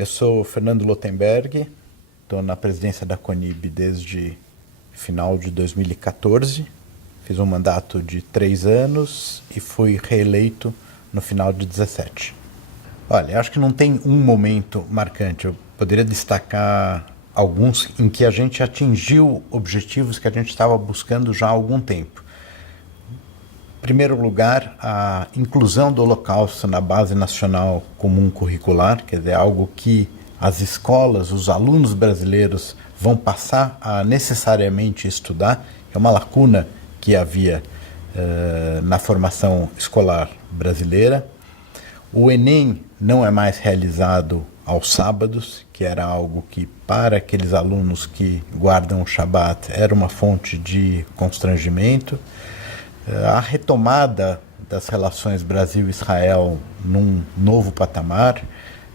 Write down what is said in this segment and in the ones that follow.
Eu sou Fernando Lotenberg, estou na presidência da CONIB desde final de 2014, fiz um mandato de 3 anos e fui reeleito no final de 17. Olha, eu acho que não tem um momento marcante, eu poderia destacar alguns em que a gente atingiu objetivos que a gente estava buscando já há algum tempo. Em primeiro lugar, a inclusão do Holocausto na Base Nacional Comum Curricular, quer dizer, algo que as escolas, os alunos brasileiros vão passar a necessariamente estudar, é uma lacuna que havia na formação escolar brasileira. O Enem não é mais realizado aos sábados, que era algo que, para aqueles alunos que guardam o Shabat, era uma fonte de constrangimento. A retomada das relações Brasil-Israel num novo patamar.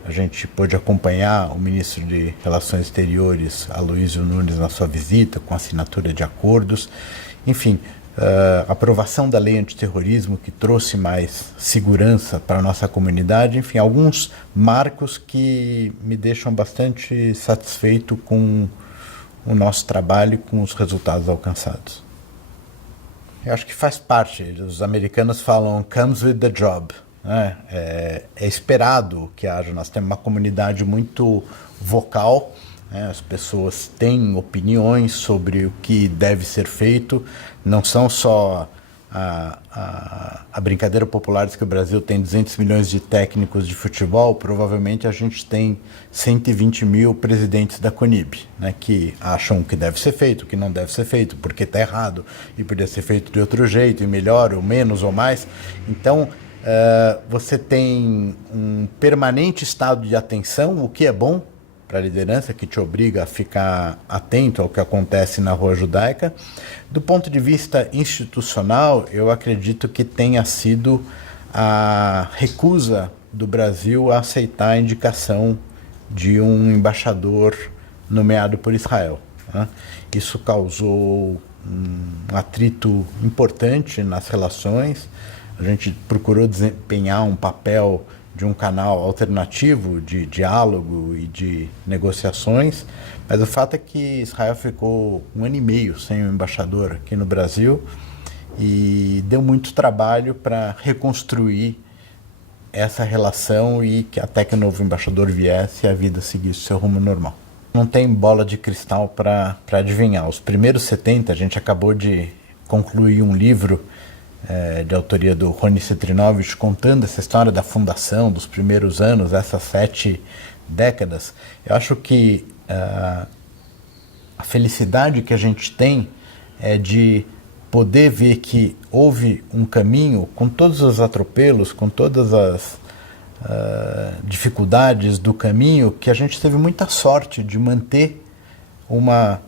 A gente pôde acompanhar o ministro de Relações Exteriores, Aloysio Nunes, na sua visita, com assinatura de acordos. Enfim, a aprovação da lei antiterrorismo, que trouxe mais segurança para a nossa comunidade. Enfim, alguns marcos que me deixam bastante satisfeito com o nosso trabalho e com os resultados alcançados. Eu acho que faz parte, os americanos falam comes with the job, né? É esperado que haja, nós temos uma comunidade muito vocal, né? As pessoas têm opiniões sobre o que deve ser feito, não são só a brincadeira popular diz que o Brasil tem 200 milhões de técnicos de futebol, provavelmente a gente tem 120 mil presidentes da CONIB, né, que acham que deve ser feito, que não deve ser feito, porque está errado e poderia ser feito de outro jeito, e melhor, ou menos, ou mais. Então, você tem um permanente estado de atenção, o que é bom para a liderança, que te obriga a ficar atento ao que acontece na Rua Judaica. Do ponto de vista institucional, eu acredito que tenha sido a recusa do Brasil a aceitar a indicação de um embaixador nomeado por Israel, né? Isso causou um atrito importante nas relações. A gente procurou desempenhar um papel de um canal alternativo de diálogo e de negociações, mas o fato é que Israel ficou 1 ano e meio sem um embaixador aqui no Brasil e deu muito trabalho para reconstruir essa relação e que até que o novo embaixador viesse e a vida seguisse seu rumo normal. Não tem bola de cristal para adivinhar. Os primeiros 70, a gente acabou de concluir um livro de autoria do Rony Cetrinovich, contando essa história da fundação, dos primeiros anos, essas 7 décadas. Eu acho que a felicidade que a gente tem é de poder ver que houve um caminho, com todos os atropelos, com todas as dificuldades do caminho, que a gente teve muita sorte de manter uma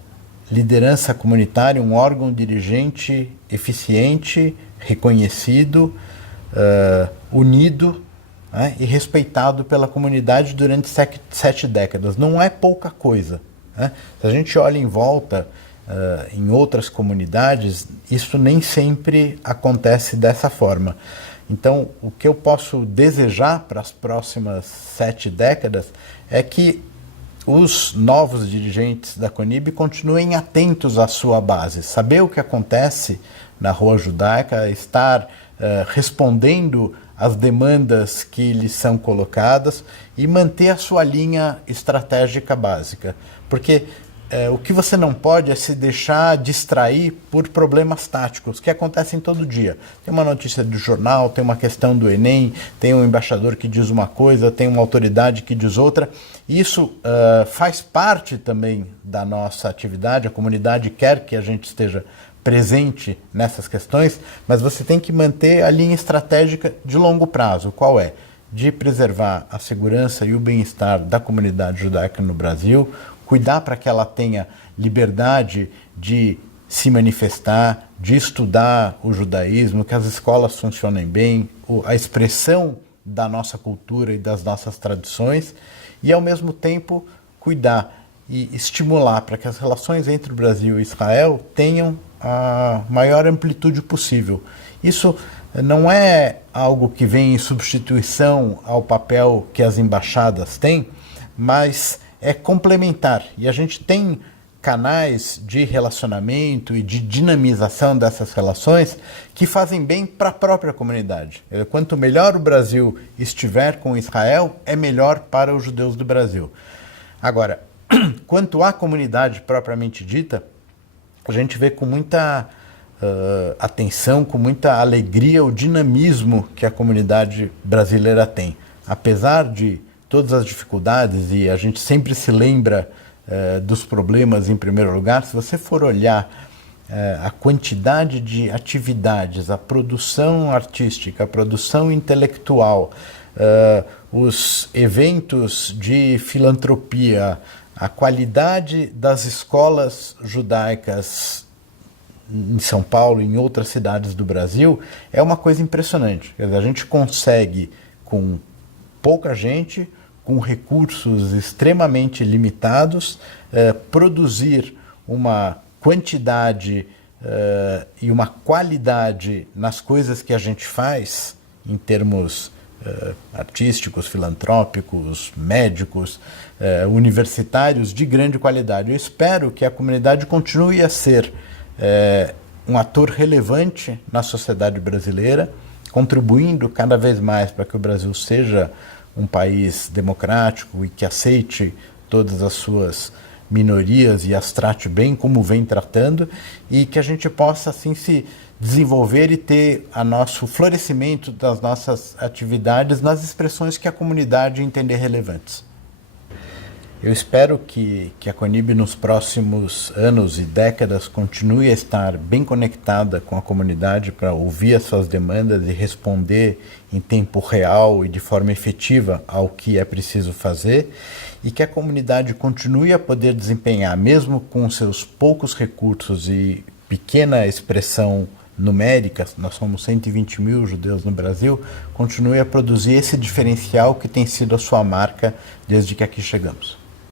liderança comunitária, um órgão dirigente eficiente, reconhecido, unido, né, e respeitado pela comunidade durante 7 décadas. Não é pouca coisa, né? Se a gente olha em volta em outras comunidades, isso nem sempre acontece dessa forma. Então, o que eu posso desejar para as próximas 7 décadas é que os novos dirigentes da CONIB continuem atentos à sua base, saber o que acontece na Rua Judaica, estar respondendo às demandas que lhes são colocadas e manter a sua linha estratégica básica. Porque o que você não pode é se deixar distrair por problemas táticos que acontecem todo dia. Tem uma notícia do jornal, tem uma questão do Enem, tem um embaixador que diz uma coisa, tem uma autoridade que diz outra. Isso faz parte também da nossa atividade, a comunidade quer que a gente esteja presente nessas questões, mas você tem que manter a linha estratégica de longo prazo. Qual é? De preservar a segurança e o bem-estar da comunidade judaica no Brasil, cuidar para que ela tenha liberdade de se manifestar, de estudar o judaísmo, que as escolas funcionem bem, a expressão da nossa cultura e das nossas tradições, e ao mesmo tempo cuidar e estimular para que as relações entre o Brasil e Israel tenham a maior amplitude possível. Isso não é algo que vem em substituição ao papel que as embaixadas têm, mas é complementar. E a gente tem canais de relacionamento e de dinamização dessas relações que fazem bem para a própria comunidade. Quanto melhor o Brasil estiver com Israel, é melhor para os judeus do Brasil. Agora, quanto à comunidade propriamente dita, a gente vê com muita atenção, com muita alegria o dinamismo que a comunidade brasileira tem. Apesar de todas as dificuldades, e a gente sempre se lembra dos problemas em primeiro lugar, se você for olhar a quantidade de atividades, a produção artística, a produção intelectual, os eventos de filantropia, a qualidade das escolas judaicas em São Paulo e em outras cidades do Brasil, é uma coisa impressionante. Quer dizer, a gente consegue, com pouca gente, com recursos extremamente limitados, produzir uma quantidade e uma qualidade nas coisas que a gente faz, em termos artísticos, filantrópicos, médicos, universitários, de grande qualidade. Eu espero que a comunidade continue a ser um ator relevante na sociedade brasileira, contribuindo cada vez mais para que o Brasil seja um país democrático e que aceite todas as suas minorias e as trate bem como vem tratando, e que a gente possa assim se desenvolver e ter o nosso florescimento das nossas atividades nas expressões que a comunidade entender relevantes. Eu espero que a Conib nos próximos anos e décadas continue a estar bem conectada com a comunidade para ouvir as suas demandas e responder em tempo real e de forma efetiva ao que é preciso fazer, e que a comunidade continue a poder desempenhar, mesmo com seus poucos recursos e pequena expressão numérica, nós somos 120 mil judeus no Brasil, continue a produzir esse diferencial que tem sido a sua marca desde que aqui chegamos.